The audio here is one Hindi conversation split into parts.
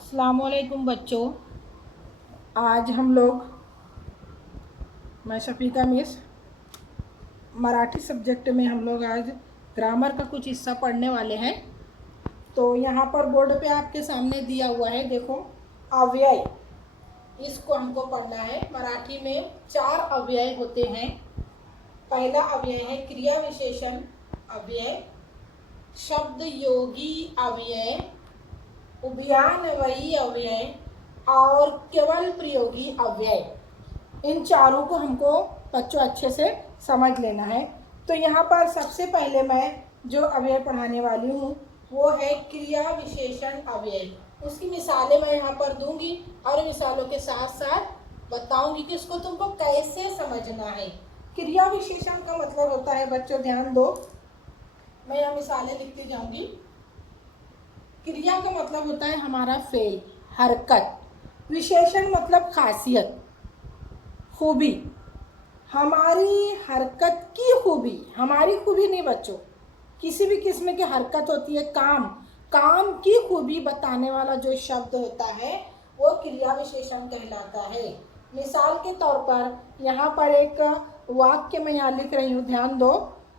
अस्सलामुअलैकुम बच्चों। आज हम लोग, मैं शफीका मिस, मराठी सब्जेक्ट में हम लोग आज ग्रामर का कुछ हिस्सा पढ़ने वाले हैं। तो यहाँ पर बोर्ड पे आपके सामने दिया हुआ है, देखो, अव्यय। इसको हमको पढ़ना है। मराठी में 4 अव्यय होते हैं। पहला अव्यय है क्रिया विशेषण अव्यय, शब्द योगी अव्यय, उभयान्वयी अव्यय और केवल प्रयोगी अव्यय। इन चारों को हमको बच्चों अच्छे से समझ लेना है। तो यहाँ पर सबसे पहले मैं जो अव्यय पढ़ाने वाली हूँ वो है क्रिया विशेषण अव्यय। उसकी मिसालें मैं यहाँ पर दूंगी और मिसालों के साथ साथ बताऊंगी कि इसको तुमको कैसे समझना है। क्रिया विशेषण का मतलब होता है, बच्चों ध्यान दो, मैं यहाँ मिसालें लिखती जाऊंगी। क्रिया का मतलब होता है हमारा फेल, हरकत। विशेषण मतलब खासियत, खूबी, हमारी हरकत की खूबी। हमारी खूबी नहीं बच्चों, किसी भी किस्म की हरकत होती है, काम की खूबी बताने वाला जो शब्द होता है वो क्रिया विशेषण कहलाता है। मिसाल के तौर पर यहाँ पर एक वाक्य मैं यहाँ लिख रही हूँ, ध्यान दो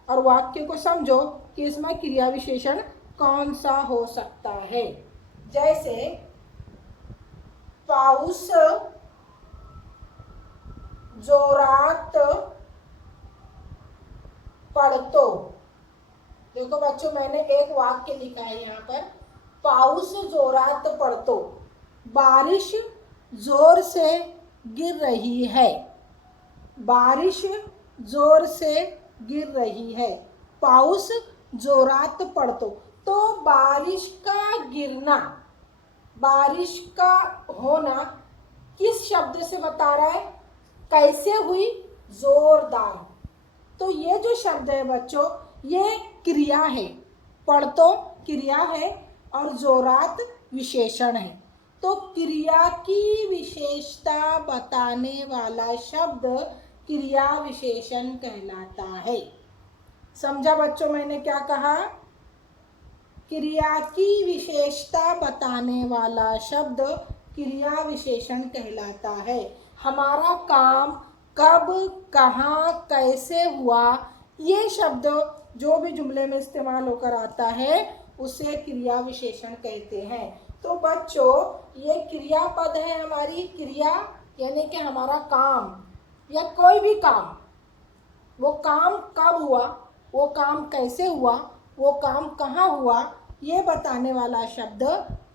और वाक्य को समझो कि इसमें क्रिया विशेषण कौन सा हो सकता है। जैसे पाऊस जोरात पड़तो। देखो बच्चों, मैंने एक वाक्य लिखा है यहाँ पर, पाऊस जोरात पड़तो। बारिश जोर से गिर रही है। बारिश जोर से गिर रही है। पाऊस जोरात पड़तो। तो बारिश का गिरना, बारिश का होना किस शब्द से बता रहा है? कैसे हुई? जोरदार। तो ये जो शब्द है बच्चों, ये क्रिया है। पढ़तो क्रिया है और जोरात विशेषण है। तो क्रिया की विशेषता बताने वाला शब्द क्रिया विशेषण कहलाता है। समझा बच्चों मैंने क्या कहा? क्रिया की विशेषता बताने वाला शब्द क्रिया विशेषण कहलाता है। हमारा काम कब, कहाँ, कैसे हुआ, ये शब्द जो भी जुमले में इस्तेमाल होकर आता है उसे क्रिया विशेषण कहते हैं। तो बच्चों, ये क्रियापद है हमारी। क्रिया यानी कि हमारा काम या कोई भी काम, वो काम कब हुआ, वो काम कैसे हुआ, वो काम कहाँ हुआ, ये बताने वाला शब्द,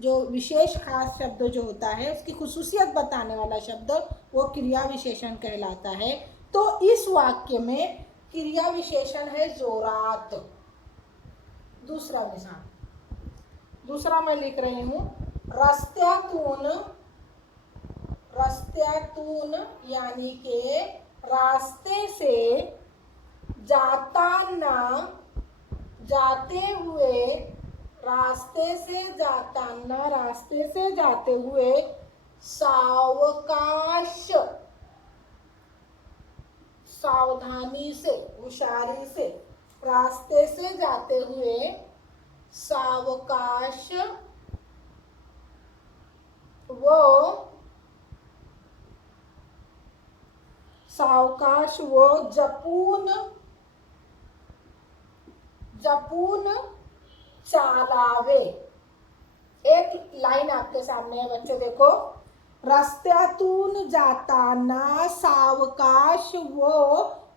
जो विशेष खास शब्द जो होता है, उसकी खुसूसियत बताने वाला शब्द, वो क्रिया विशेषण कहलाता है। तो इस वाक्य में क्रिया विशेषण है जोरात। दूसरा मिसाल, दूसरा मैं लिख रही हूँ, रस्त्यातून। रस्त्यातून यानी के रास्ते से जाताना, जाते हुए, रास्ते से जाताना, रास्ते से जाते हुए, सावकाश, सावधानी से, होशियारी से, रास्ते से जाते हुए सावकाश वो, सावकाश वो जपून, जपून चालावे। एक लाइन आपके सामने है बच्चों, देखो, रस्त्यातून जाताना सावकाश वो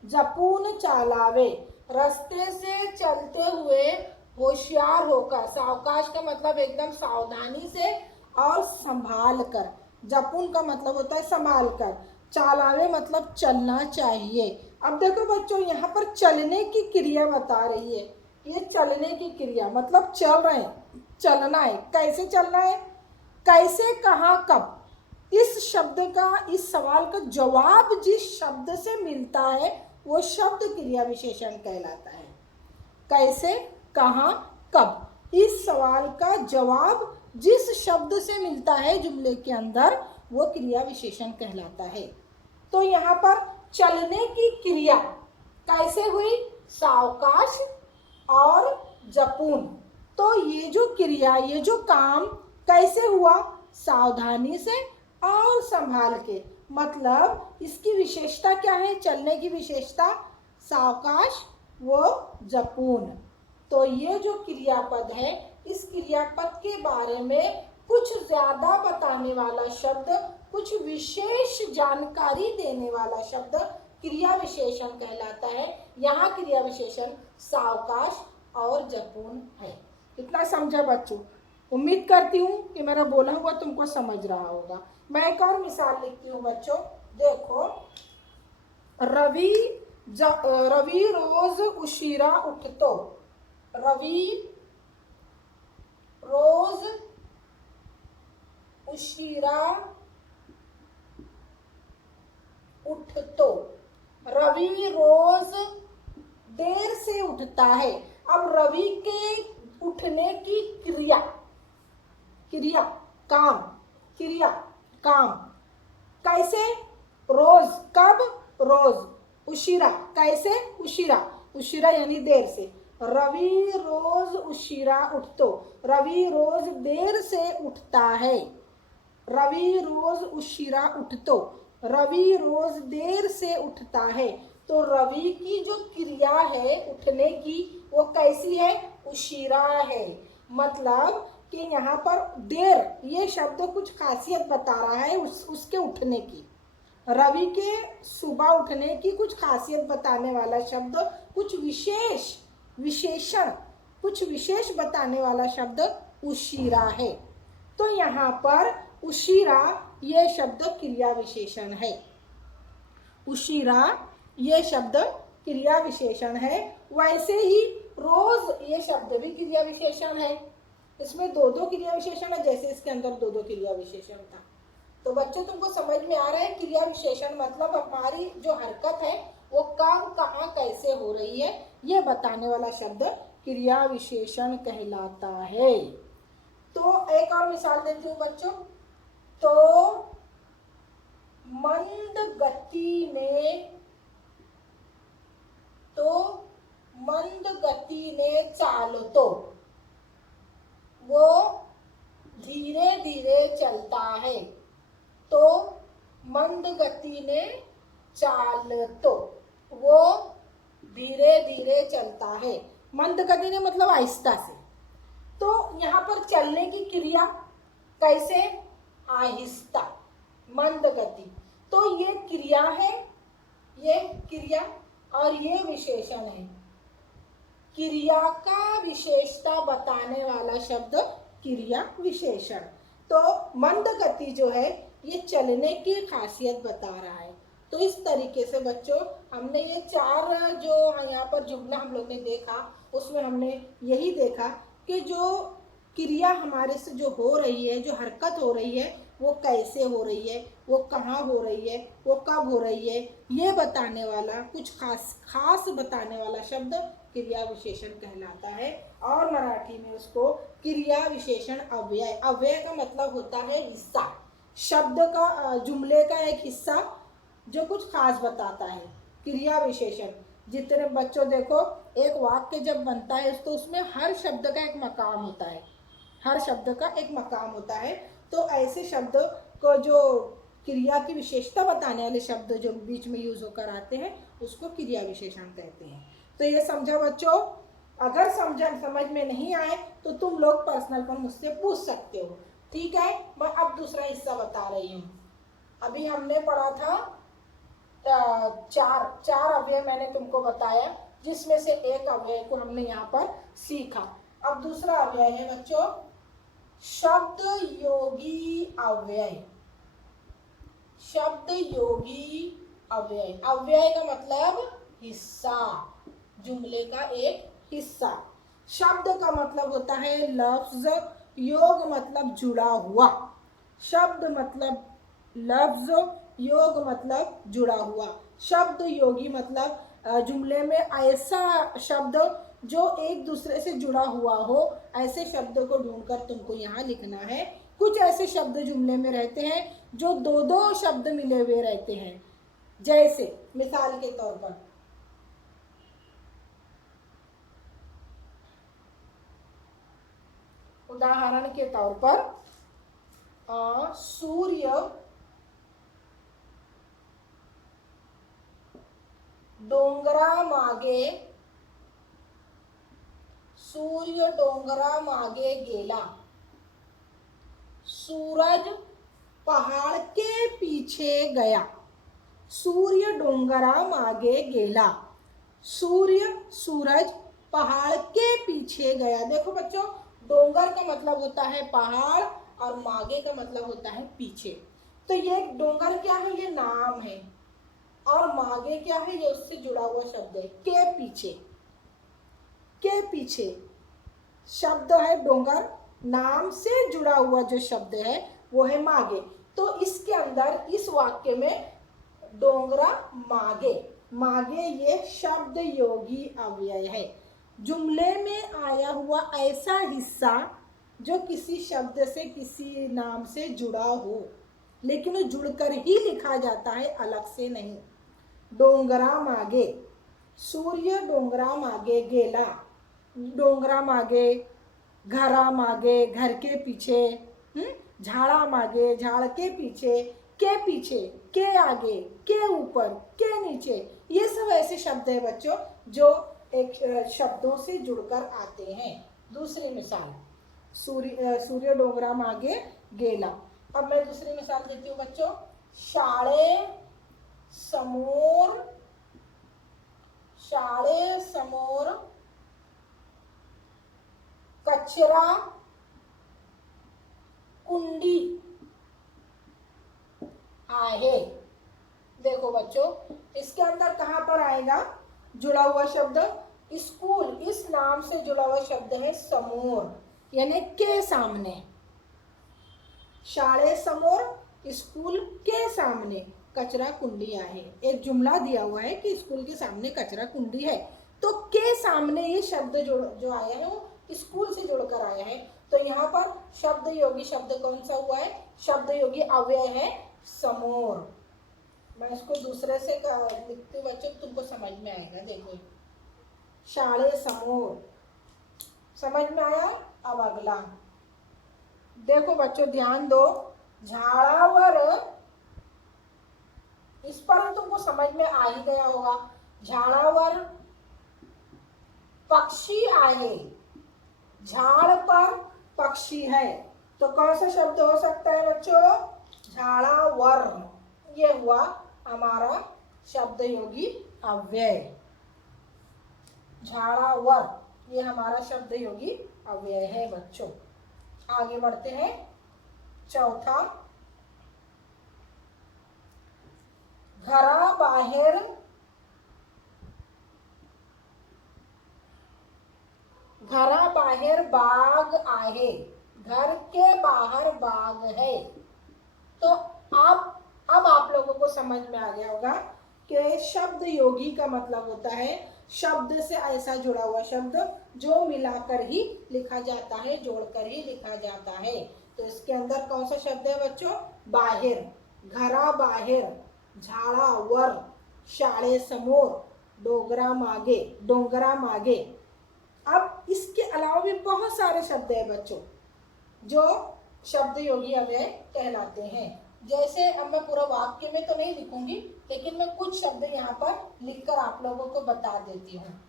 जपून चालावे। रस्ते से चलते हुए होशियार होकर, सावकाश का मतलब एकदम सावधानी से और संभाल कर, जपून का मतलब होता है संभाल कर, चालावे मतलब चलना चाहिए। अब देखो बच्चों, यहाँ पर चलने की क्रिया बता रही है। ये चलने की क्रिया मतलब चल रहे हैं, चलना है। कैसे चलना है, कैसे, कहाँ, कब, इस शब्द का, इस सवाल का जवाब जिस शब्द से मिलता है वो शब्द क्रिया विशेषण कहलाता है। कैसे, कहाँ, कब, इस सवाल का जवाब जिस शब्द से मिलता है जुमले के अंदर वो क्रिया विशेषण कहलाता है। तो यहाँ पर चलने की क्रिया कैसे हुई? सावकाश और जपून। तो ये जो क्रिया, ये जो काम कैसे हुआ? सावधानी से और संभाल के। मतलब इसकी विशेषता क्या है, चलने की विशेषता, सावकाश व जपून। तो ये जो क्रियापद है, इस क्रियापद के बारे में कुछ ज्यादा बताने वाला शब्द, कुछ विशेष जानकारी देने वाला शब्द क्रिया विशेषण कहलाता है। यहाँ क्रिया विशेषण सावकाश और जपून है। इतना समझा बच्चों? उम्मीद करती हूँ कि मेरा बोला हुआ तुमको समझ रहा होगा। मैं एक और मिसाल लिखती हूँ बच्चों। देखो, रवि रोज उशीरा उठतो। रवि रोज उशीरा उठतो। रवि रोज देर से उठता है। अब रवि के उठने की क्रिया, क्रिया काम, क्रिया काम कैसे? रोज, कब? रोज। उशीरा कैसे? उशीरा, उशीरा यानी देर से। रवि रोज उशीरा उठतो। रवि रोज देर से उठता है। रवि रोज उशीरा उठतो, रवि रोज देर से उठता है। तो रवि की जो क्रिया है उठने की, वो कैसी है? उशीरा है। मतलब कि यहाँ पर देर, ये शब्द कुछ खासियत बता रहा है उसके उठने की। रवि के सुबह उठने की कुछ खासियत बताने वाला शब्द, कुछ विशेष, विशेषण, कुछ विशेष बताने वाला शब्द उशीरा है। तो यहाँ पर उशीरा ये शब्द क्रिया विशेषण है। उशीरा ये शब्द क्रिया विशेषण है। वैसे ही रोज ये शब्द भी क्रिया विशेषण है। इसमें दो दो क्रिया विशेषण है, जैसे इसके अंदर दो दो क्रिया विशेषण था। तो बच्चों तुमको समझ में आ रहा है? क्रिया विशेषण मतलब हमारी जो हरकत है वो कब, कहाँ, कैसे हो रही है, ये बताने वाला शब्द क्रिया विशेषण कहलाता है। तो एक और मिसाल देती हूँ बच्चों। तो मंद गति ने, तो मंद गति ने चालतो। वो धीरे धीरे चलता है। तो मंद गति ने चालतो, वो धीरे धीरे चलता है। मंद गति ने मतलब आहिस्ता से। तो यहाँ पर चलने की क्रिया कैसे? आहिस्ता, मंद गति। तो ये क्रिया है, ये क्रिया और ये विशेषण है। क्रिया का विशेषता बताने वाला शब्द क्रिया विशेषण। तो मंद गति जो है ये चलने की खासियत बता रहा है। तो इस तरीके से बच्चों हमने ये चार जो यहाँ पर जुमला हम लोग ने देखा, उसमें हमने यही देखा कि जो क्रिया हमारे से जो हो रही है, जो हरकत हो रही है, वो कैसे हो रही है, वो कहाँ हो रही है, वो कब हो रही है, ये बताने वाला, कुछ खास बताने वाला शब्द क्रिया विशेषण कहलाता है। और मराठी में उसको क्रिया विशेषण अव्यय, अव्यय का मतलब होता है हिस्सा, शब्द का, जुमले का एक हिस्सा जो कुछ खास बताता है। क्रिया विशेषण जितने बच्चों देखो, एक वाक्य जब बनता है तो उसमें हर शब्द का एक मकाम होता है, हर शब्द का एक मकाम होता है। तो ऐसे शब्द को जो क्रिया की विशेषता बताने वाले शब्द जो बीच में यूज होकर आते हैं उसको क्रिया विशेषण कहते हैं। तो ये समझा बच्चों? अगर समझ में नहीं आए तो तुम लोग पर्सनल पर मुझसे पूछ सकते हो। ठीक है, मैं अब दूसरा हिस्सा बता रही हूँ। अभी हमने पढ़ा था चार अव्यय मैंने तुमको बताया, जिसमें से एक अव्यय को हमने यहाँ पर सीखा। अब दूसरा अव्यय है बच्चों शब्द योगी अव्यय। शब्द योगी अव्यय, अव्यय का मतलब हिस्सा, जुमले का एक हिस्सा। शब्द का मतलब होता है लफ्ज, योग मतलब जुड़ा हुआ। शब्द मतलब लफ्ज, योग मतलब जुड़ा हुआ। शब्द योगी मतलब जुमले में ऐसा शब्द जो एक दूसरे से जुड़ा हुआ हो, ऐसे शब्द को ढूंढकर तुमको यहाँ लिखना है। कुछ ऐसे शब्द जुमले में रहते हैं जो दो दो शब्द मिले हुए रहते हैं। जैसे मिसाल के तौर पर उदाहरण के तौर पर सूर्य डोंगरामागे गेला. सूरज पहाड़ के पीछे गया. सूर्य डोंगरामागे गेला. सूरज पहाड़ के पीछे गया. देखो बच्चों, डोंगर का मतलब होता है पहाड़ और मागे का मतलब होता है पीछे. तो ये डोंगर क्या है? ये नाम है. और मागे क्या है? ये उससे जुड़ा हुआ शब्द है. के पीछे शब्द है डोंगर, नाम से जुड़ा हुआ जो शब्द है वो है मागे. तो इसके अंदर इस वाक्य में डोंगरा मागे ये शब्द योगी अव्यय है. जुमले में आया हुआ ऐसा हिस्सा जो किसी शब्द से, किसी नाम से जुड़ा हो, लेकिन वो जुड़कर ही लिखा जाता है, अलग से नहीं. डोंगरा मागे, सूर्य डोंगरा मागे गेला. डोंगरा मागे, घरा मागे, घर के पीछे, झाड़ा मागे, झाड़ के पीछे, के आगे, के ऊपर, के नीचे. ये सब ऐसे शब्द है बच्चों जो एक शब्दों से जुड़कर आते हैं. दूसरी मिसाल, सूर्य डोंगरा मागे गेला. अब मैं दूसरी मिसाल देती हूँ बच्चों. शाळे समोर कचरा कुंडी आहे. देखो बच्चों, इसके अंदर कहाँ पर आएगा जुड़ा हुआ शब्द? स्कूल. इस नाम से जुड़ा हुआ शब्द है समोर, यानी के सामने. शाळे समोर, स्कूल के सामने कचरा कुंडी आहे. एक जुमला दिया हुआ है कि स्कूल के सामने कचरा कुंडी है. तो के सामने ये शब्द जो आया है वो स्कूल से जुड़कर आया है. तो यहाँ पर शब्द योगी शब्द कौन सा हुआ है? शब्द योगी अव्यय है समोर. मैं इसको दूसरे से लिखती हूँ बच्चों, तुमको समझ में आएगा. देखो, शाळे समोर, समझ में आया? अब अगला देखो बच्चों, ध्यान दो. झाड़ावर, इस पर तुमको समझ में आ ही गया होगा. झाड़ावर पक्षी आहे. झाड़ पर पक्षी है, तो कौन सा शब्द हो सकता है बच्चों? झाड़ावर. ये हुआ हमारा शब्द योगी अव्यय. झाड़ावर ये हमारा शब्द योगी अव्यय है बच्चों. आगे बढ़ते हैं. चौथा, घरा बाहेर बाग आहे. घर के बाहर बाग है. तो अब आप लोगों को समझ में आ गया होगा कि शब्द योगी का मतलब होता है शब्द से ऐसा जुड़ा हुआ शब्द जो मिलाकर ही लिखा जाता है, जोड़कर ही लिखा जाता है. तो इसके अंदर कौन सा शब्द है बच्चों? बाहेर. घरा बाहेर, झाडावर, शाळे समोर, डोंगरा मागे. अब इसके अलावा भी बहुत सारे शब्द है बच्चों जो शब्द योगी अव्यय कहलाते हैं. जैसे अब मैं पूरा वाक्य में तो नहीं लिखूंगी, लेकिन मैं कुछ शब्द यहाँ पर लिखकर आप लोगों को बता देती हूँ.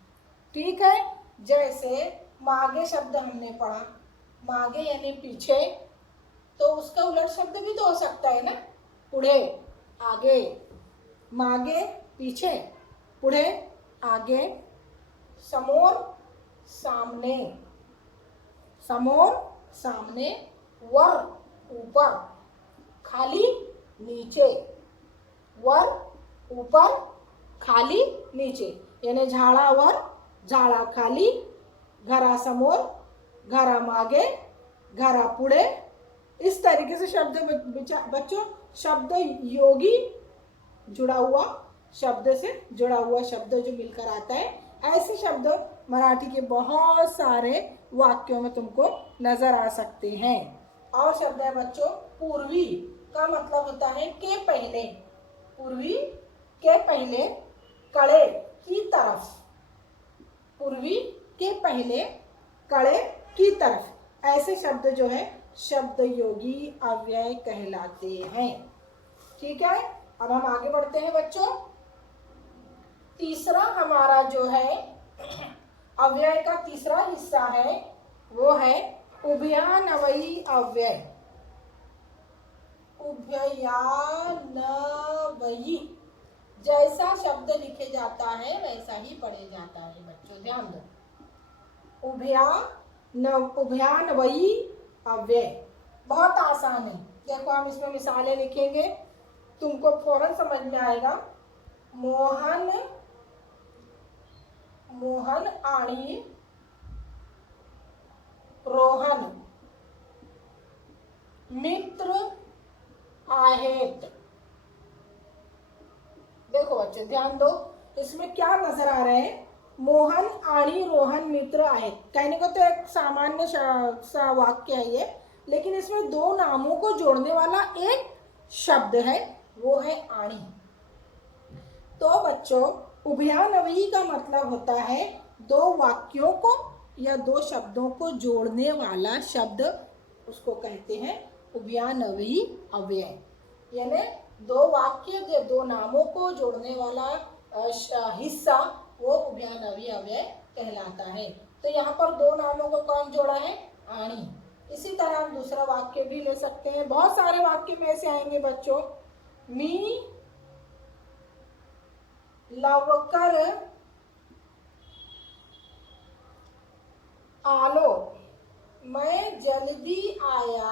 ठीक है? जैसे मागे शब्द हमने पढ़ा. मागे यानी पीछे, तो उसका उलट शब्द भी तो हो सकता है ना, पुढे, आगे. मागे पीछे, पुढे आगे. समोर सामने, समोर सामने. वर ऊपर, खाली नीचे. वर ऊपर, खाली नीचे, यानी झाडावर, झाडा खाली, घरासमोर, घरामागे, घरापुढे. इस तरीके से शब्द बच्चों, शब्द योगी जुड़ा हुआ शब्द से जुड़ा हुआ शब्द जो मिलकर आता है, ऐसे शब्द मराठी के बहुत सारे वाक्यों में तुमको नजर आ सकते हैं. और शब्द है बच्चों पूर्वी, का मतलब होता है के पहले. पूर्वी के पहले, कड़े की तरफ. पूर्वी के पहले, कड़े की तरफ. ऐसे शब्द जो है शब्द योगी अव्यय कहलाते हैं। ठीक है, अब हम आगे बढ़ते हैं बच्चों। तीसरा हमारा जो है अव्यय का तीसरा हिस्सा है वो है उभयान्वयी अव्यय। उभयान्वयी, जैसा शब्द लिखे जाता है वैसा ही पढ़े जाता है बच्चों, ध्यान दो। उभयान्वयी अव्यय बहुत आसान है। देखो हम इसमें मिसालें लिखेंगे, तुमको फौरन समझ में आएगा। मोहन मोहन आणि रोहन मित्र आहेत। देखो बच्चों ध्यान दो, इसमें क्या नजर आ रहा है, मोहन आणि रोहन मित्र आहेत। कहने को तो एक सामान्य सा वाक्य है ये, लेकिन इसमें दो नामों को जोड़ने वाला एक शब्द है, वो है आणि। तो बच्चों उभयान्वयी का मतलब होता है दो वाक्यों को या दो शब्दों को जोड़ने वाला शब्द, उसको कहते हैं उभयान्वयी अव्यय। यानी दो वाक्य या दो नामों को जोड़ने वाला हिस्सा वो उभयान्वयी अव्यय कहलाता है। तो यहाँ पर दो नामों को कौन जोड़ा है, आणि। इसी तरह हम दूसरा वाक्य भी ले सकते हैं, बहुत सारे वाक्य में ऐसे आएंगे बच्चों। मी लवकर आलो, मैं जल्दी आया।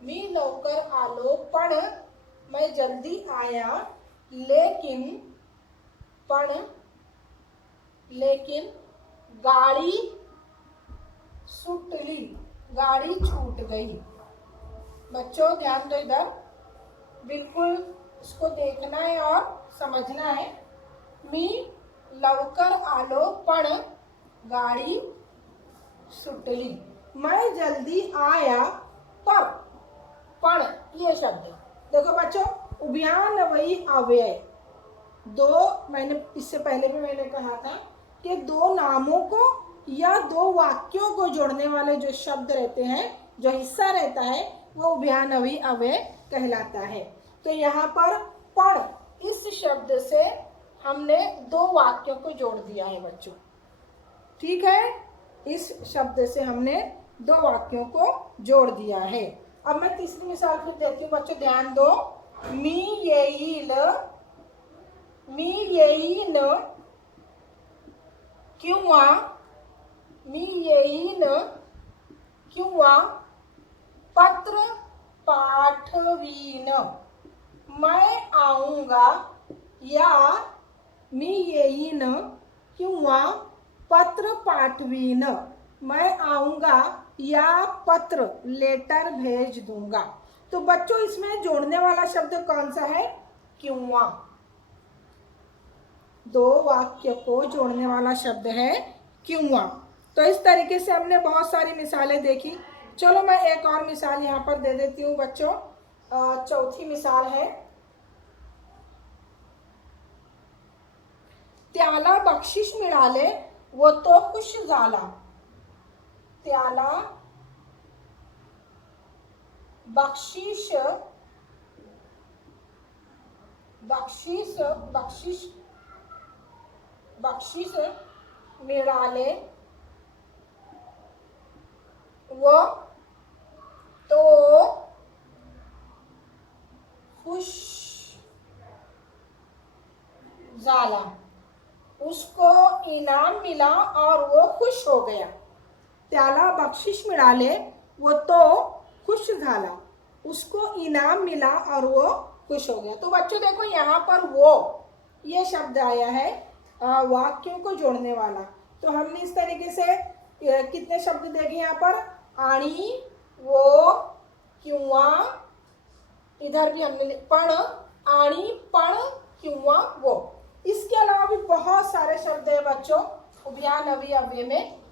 मी लवकर आलो पण मैं जल्दी आया, लेकिन गाड़ी सुटली, गाड़ी छूट गई। बच्चों ध्यान दो, इधर बिल्कुल इसको देखना है और समझना है। मी लवकर आलो पण गाड़ी सुटली, मैं जल्दी आया पण ये शब्द देखो बच्चों उभयान्वयी अव्यय। दो, मैंने इससे पहले भी मैंने कहा था कि दो नामों को या दो वाक्यों को जोड़ने वाले जो शब्द रहते हैं, जो हिस्सा रहता है, वो उभयान्वयी अव्यय कहलाता है। तो यहाँ पर पण इस शब्द से हमने दो वाक्यों को जोड़ दिया है बच्चों। ठीक है, इस शब्द से हमने दो वाक्यों को जोड़ दिया है। अब मैं तीसरी मिसाल फिर देती हूँ बच्चों, ध्यान दो। मी येईल किंवा मी येईन किंवा पत्र पाठवीन। मैं आऊँगा या मी येईन किंवा पत्र पाठवीन। मैं आऊँगा या पत्र लेटर भेज दूंगा। तो बच्चों इसमें जोड़ने वाला शब्द कौन सा है, किंवा। दो वाक्य को जोड़ने वाला शब्द है किंवा। तो इस तरीके से हमने बहुत सारी मिसालें देखी। चलो मैं एक और मिसाल यहाँ पर दे देती हूँ बच्चों। चौथी मिसाल है, त्याला बक्षीस मिळाले वो तो खुश झाला। त्याला बक्षीस मिळाले वो तो खुश झाला। उसको इनाम मिला और वो खुश हो गया। त्याला बक्षीस मिळाले वो तो खुश झाला, उसको इनाम मिला और वो खुश हो गया। तो बच्चों देखो यहाँ पर वो ये शब्द आया है वाक्यों को जोड़ने वाला। तो हमने इस तरीके से कितने शब्द देखे यहाँ पर, आणि, वो, किंवा, इधर भी हमने पण, आणि, पण, किंवा, वो। इसके अलावा भी बहुत सारे शब्द है बच्चों उभयान्वयी अव्यय में।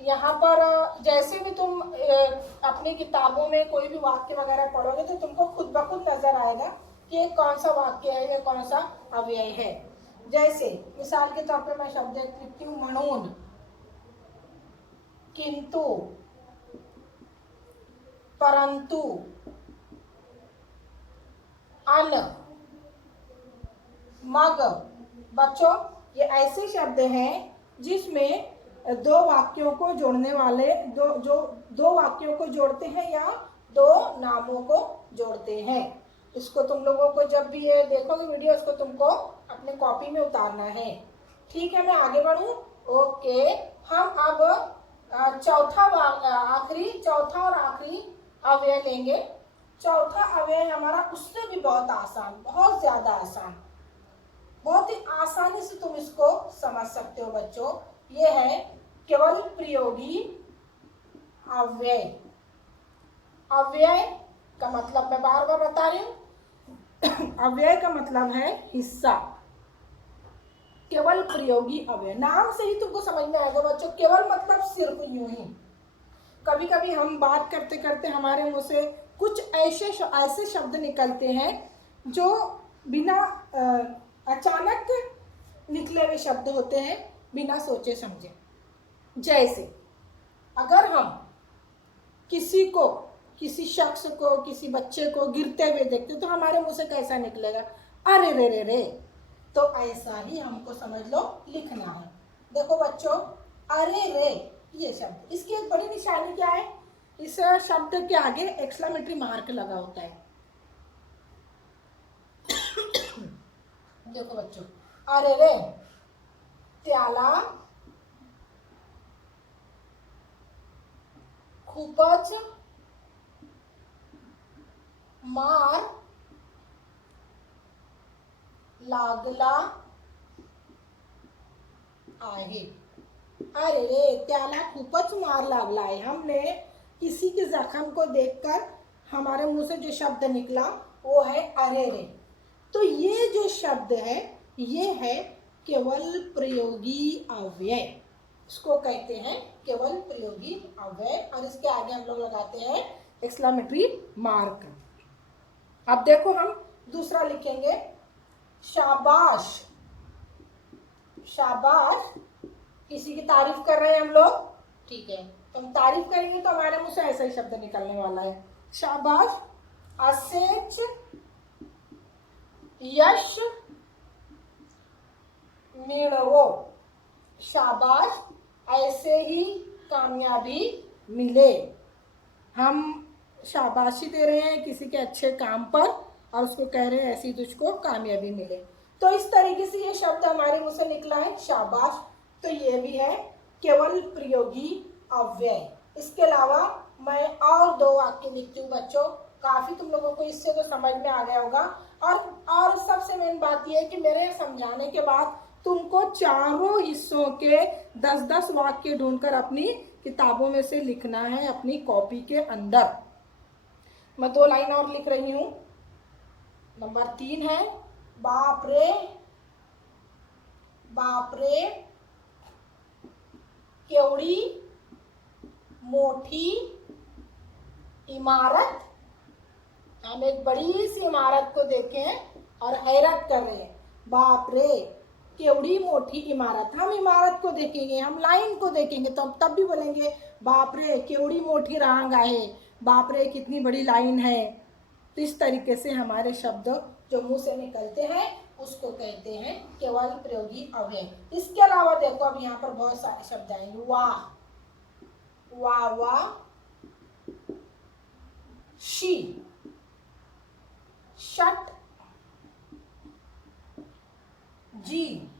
यहाँ पर जैसे भी तुम अपनी किताबों में कोई भी वाक्य वगैरह पढ़ोगे तो तुमको खुद ब खुद नजर आएगा कि ये कौन सा वाक्य है, ये कौन सा अव्यय है। जैसे मिसाल के तौर पे मैं शब्द लिखती हूँ म्हणून, किंतु, परंतु, अन, मग। बच्चों ये ऐसे शब्द हैं जिसमें दो वाक्यों को जोड़ने वाले दो वाक्यों को जोड़ते हैं या दो नामों को जोड़ते हैं। इसको तुम लोगों को जब भी ये देखोगे वीडियो, इसको तुमको अपने कॉपी में उतारना है। ठीक है, मैं आगे बढ़ूं। ओके, हम अब चौथा और आखिरी अव्यय लेंगे। चौथा अव्यय हमारा उससे भी बहुत आसान, बहुत ज्यादा आसान, बहुत ही आसानी से तुम इसको समझ सकते हो बच्चों। ये है केवल प्रयोगी अव्यय। अव्यय का मतलब मैं बार बार बता रही हूं, अव्यय का मतलब है हिस्सा। केवल प्रयोगी अव्यय, नाम से ही तुमको समझ में आएगा बच्चों। केवल मतलब सिर्फ, यूं ही। कभी कभी हम बात करते करते हमारे मुंह से कुछ ऐसे शब्द निकलते हैं जो बिना अचानक निकले हुए शब्द होते हैं, बिना सोचे समझे। जैसे अगर हम किसी शख्स को, किसी बच्चे को गिरते हुए देखते तो हमारे मुंह से कैसा निकलेगा? अरे रे रे रे। तो ऐसा ही हमको समझ लो लिखना है। देखो बच्चों, अरे रे ये शब्द, इसकी एक बड़ी निशानी क्या है? इस शब्द के आगे एक्सक्लेमेटरी मार्क लगा होता है। देखो बच्चों, अरे रे, त्याला खूपच मार लागला आहे। अरे रे, त्याला खूपच मार लागला है। हमने किसी के जख्म को देखकर हमारे मुंह से जो शब्द निकला वो है अरे रे। तो ये जो शब्द है ये है केवल प्रयोगी अव्यय। इसको कहते हैं केवल प्रयोगी अव्यय, और इसके आगे हम लोग लगाते हैं एक्सक्लेमेटरी मार्क। अब देखो हम दूसरा लिखेंगे, शाबाश। शाबाश, किसी की तारीफ कर रहे हैं हम लोग, ठीक है, तो हम तारीफ करेंगे तो हमारे मुंह से ऐसा ही शब्द निकलने वाला है, शाबाश। असेच यश मिळवो। शाबाश, ऐसे ही कामयाबी मिले। हम शाबाशी दे रहे हैं किसी के अच्छे काम पर और उसको कह रहे हैं ऐसी तुझको कामयाबी मिले। तो इस तरीके से ये शब्द हमारे मुंह से निकला है, शाबाश। तो ये भी है केवल प्रयोगी अव्यय। इसके अलावा मैं और दो वाक्य लिखती हूँ बच्चों, काफी तुम लोगों को इससे तो समझ में आ गया होगा। और सबसे मेन बात यह है कि मेरे समझाने के बाद तुमको चारों हिस्सों के 10-10 वाक्य ढूंढकर अपनी किताबों में से लिखना है, अपनी कॉपी के अंदर। मैं 2 लाइन और लिख रही हूं। नंबर 3 है, बाप रे, बाप रे केवड़ी मोटी इमारत। हम एक बड़ी सी इमारत को देखें और हैरत कर रहे हैं। बाप रे केवड़ी मोटी इमारत। हम इमारत को देखेंगे, हम लाइन को देखेंगे तो हम तब भी बोलेंगे बाप रे केवड़ी मोटी रांग आहे, बाप रे कितनी बड़ी लाइन है। तो इस तरीके से हमारे शब्द जो मुंह से निकलते हैं उसको कहते हैं केवल प्रयोगी अव्यय। इसके अलावा देखो अब यहाँ पर बहुत सारे शब्द आएंगे। वाह, वाह वाह, शी, शट, जी,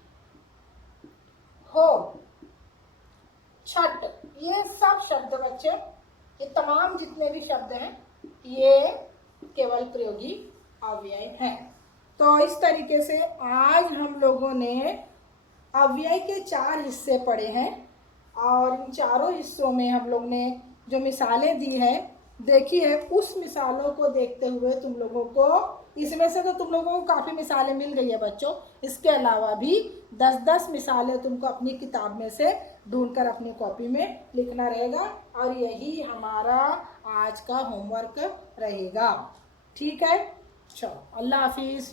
हो, छठ। ये सब शब्द बच्चे, ये तमाम जितने भी शब्द हैं ये केवल प्रयोगी अव्यय है। तो इस तरीके से आज हम लोगों ने अव्यय के 4 हिस्से पढ़े हैं और इन चारों हिस्सों में हम लोग ने जो मिसालें दी है देखी है, उस मिसालों को देखते हुए तुम लोगों को, इसमें से तो तुम लोगों को काफ़ी मिसालें मिल गई है बच्चों, इसके अलावा भी 10-10 मिसालें तुमको अपनी किताब में से ढूंढकर अपनी कॉपी में लिखना रहेगा और यही हमारा आज का होमवर्क रहेगा। ठीक है, चलो अल्लाह हाफिज़।